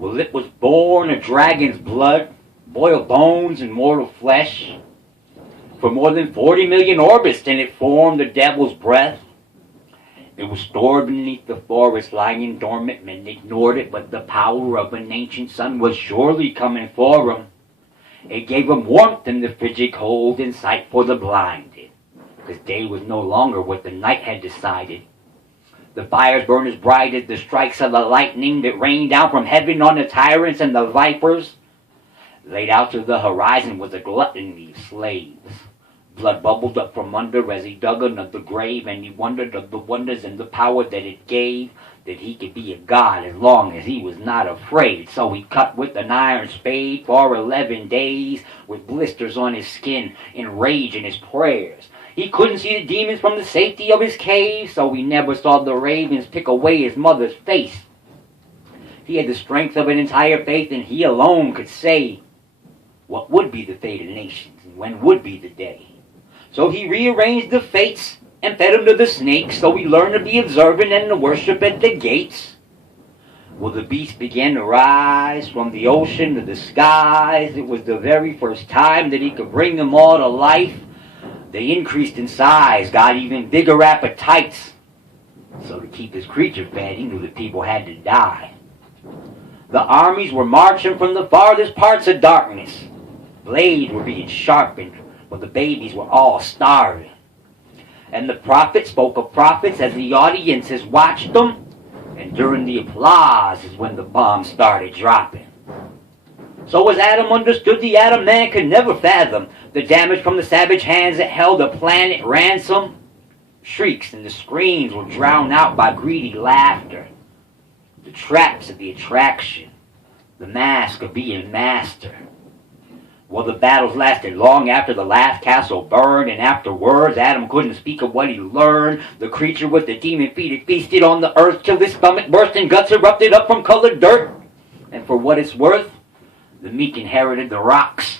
Well, it was born of dragon's blood, boiled bones and mortal flesh. For more than 40 million orbits, then it formed the devil's breath. It was stored beneath the forest, lying dormant. Men ignored it, but the power of an ancient sun was surely coming for him. It gave him warmth in the frigid cold and sight for the blinded, because day was no longer what the night had decided. The fires burned as bright as the strikes of the lightning that rained down from heaven on the tyrants and the vipers. Laid out to the horizon was a gluttony of slaves. Blood bubbled up from under as he dug another grave, and he wondered of the wonders and the power that it gave, that he could be a god as long as he was not afraid. So he cut with an iron spade for 11 days, with blisters on his skin and rage in his prayers. He couldn't see the demons from the safety of his cave, so he never saw the ravens pick away his mother's face. He had the strength of an entire faith, and he alone could say what would be the fate of nations and when would be the day. So he rearranged the fates and fed him to the snakes, so he learned to be observant and to worship at the gates. Well, the beasts began to rise from the ocean to the skies. It was the very first time that he could bring them all to life. They increased in size, got even bigger appetites. So to keep his creature fed, he knew that people had to die. The armies were marching from the farthest parts of darkness. Blades were being sharpened, but the babies were all starving. And the prophet spoke of prophets as the audiences watched them, and during the applause is when the bombs started dropping. So as Adam understood the Adam, man could never fathom the damage from the savage hands that held the planet ransom. Shrieks and the screams were drowned out by greedy laughter. The traps of the attraction, the mask of being master. Well, the battles lasted long after the last castle burned, and afterwards Adam couldn't speak of what he learned. The creature with the demon feet had feasted on the earth till his stomach burst and guts erupted up from colored dirt. And for what it's worth, the meek inherited the rocks,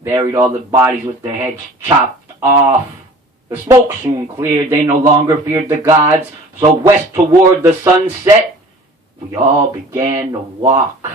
buried all the bodies with their heads chopped off. The smoke soon cleared, they no longer feared the gods, so west toward the sunset, we all began to walk.